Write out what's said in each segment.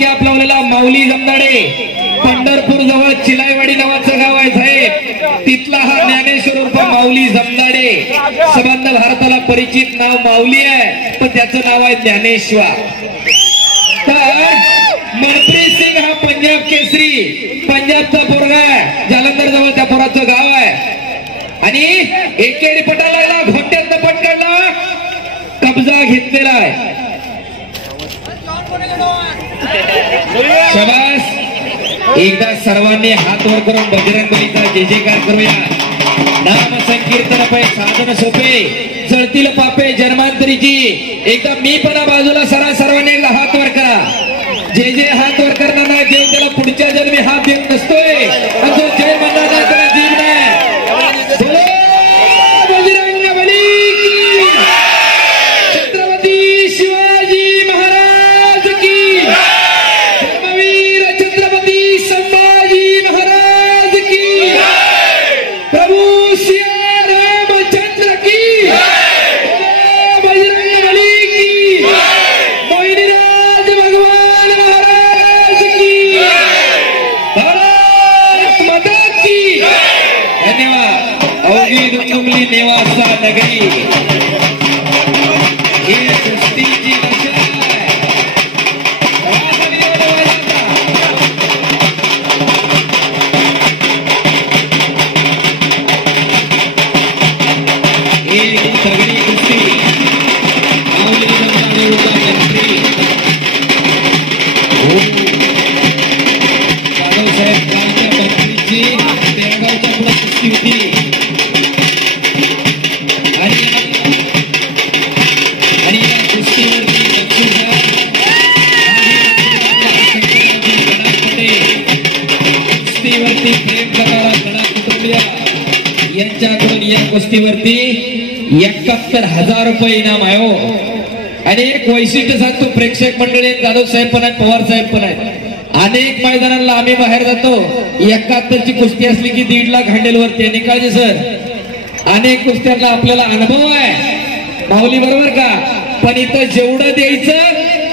Cap लावलेला माऊली जमदाडे, पंढरपूर जवळ चिलाईवाडी नावाचं गाव आहे साहेब, तिथला हा ज्ञानेश्वर उर्फ माऊली जमदाडे. संबंध भारताला परिचित नाव माऊली आहे, पण त्याचं नाव आहे ज्ञानेश्वर. तर मनप्रीत सिंग हा पंजाब केसरी, पंजाबचा पोरगा आहे, जालंधर जवळ त्या पोराचं गाव आहे. आणि एकेरी पटाला लागला, घोट्यात पट काढला, कब्जा घेतलेला आहे. शाबास. एकदा सर्वांनी हात वर करून बजरंगबलीचा जय जयकार करूया. नाम संकीर्तन पै साधन सोपे, जळतील पापे जन्मांतरीची. एकदा मी पण बाजूला सरा, सर्वांनी एकदा हात वर करा. जे जे हात वर करणार नाही देव त्याला पुढच्या जन्मी हात देत नसतोय, आणि जो जय म्हणणार नाही त्याला जीव नाही. बजरंगबली की, छत्रपती शिवाजी महाराज की, धर्मवीर छत्रपती संभाजी महाराज की, प्रभू सिया रामचंद्र की, बजरंगबली की, मोहिनीराज भगवान महाराज की, भारत माता की. धन्यवाद. अवघी दुमदुमली निवासा नगरी, ही सृष्टीची नशा आहे. ही सगळी कुस्ती माऊली जमदाडे उर्फ मंत्री दादासाहेब गावच्या मंत्रीची बेळगावच्या पुढे कुस्ती होती. आणि या कुस्तीवरती कुस्तीवरती प्रेम करणारा गणा कुटुंबिया यांच्याकडून या कुस्तीवरती 71,000 रुपये इनाम आहे हो. आणि एक वैशिष्ट्य सांगतो, प्रेक्षक मंडळी जाधव साहेब पण आहेत, पवार साहेब पण आहेत. अनेक मैदानांना आम्ही बाहेर जातो, 71ची कुस्ती असली की 1.5 लाख हँडलवरती निकाळजे सर. अनेक कुस्त्यांना आपल्याला अनुभव आहे माऊली, बरोबर का? पण इथं जेवढं द्यायचं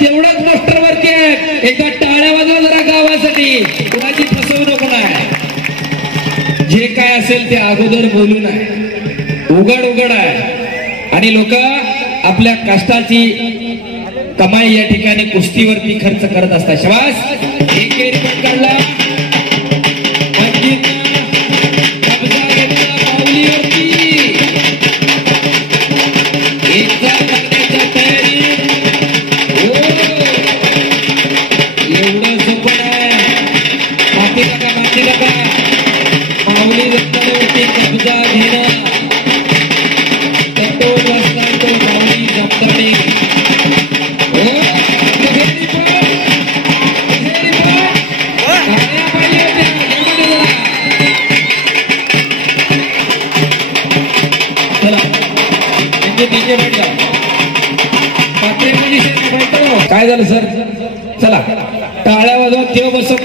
तेवढंच मास्टरवरती आहे. एकदा टाळ्या वाजवा जरा गावासाठी, कुणाची फसवणूक नाही. जे काय असेल ते अगोदर बोलून आहे, उघड उघड आहे. आणि लोक आपल्या कष्टाची कमाई या ठिकाणी कुस्तीवरती खर्च करत असतात. शाबास. एकेरी पण काढला, कब्जा घेतला माऊलीवरती. एकदा करण्याच्या तयारी. एवढं सोपं आहे. माती नका माऊली जमदाडेवरती कब्जा घेणं. तो बसला तो माऊली जमदाडे. काय झालं सर? चला टाळ्या वाजवा, तेव्हा बसत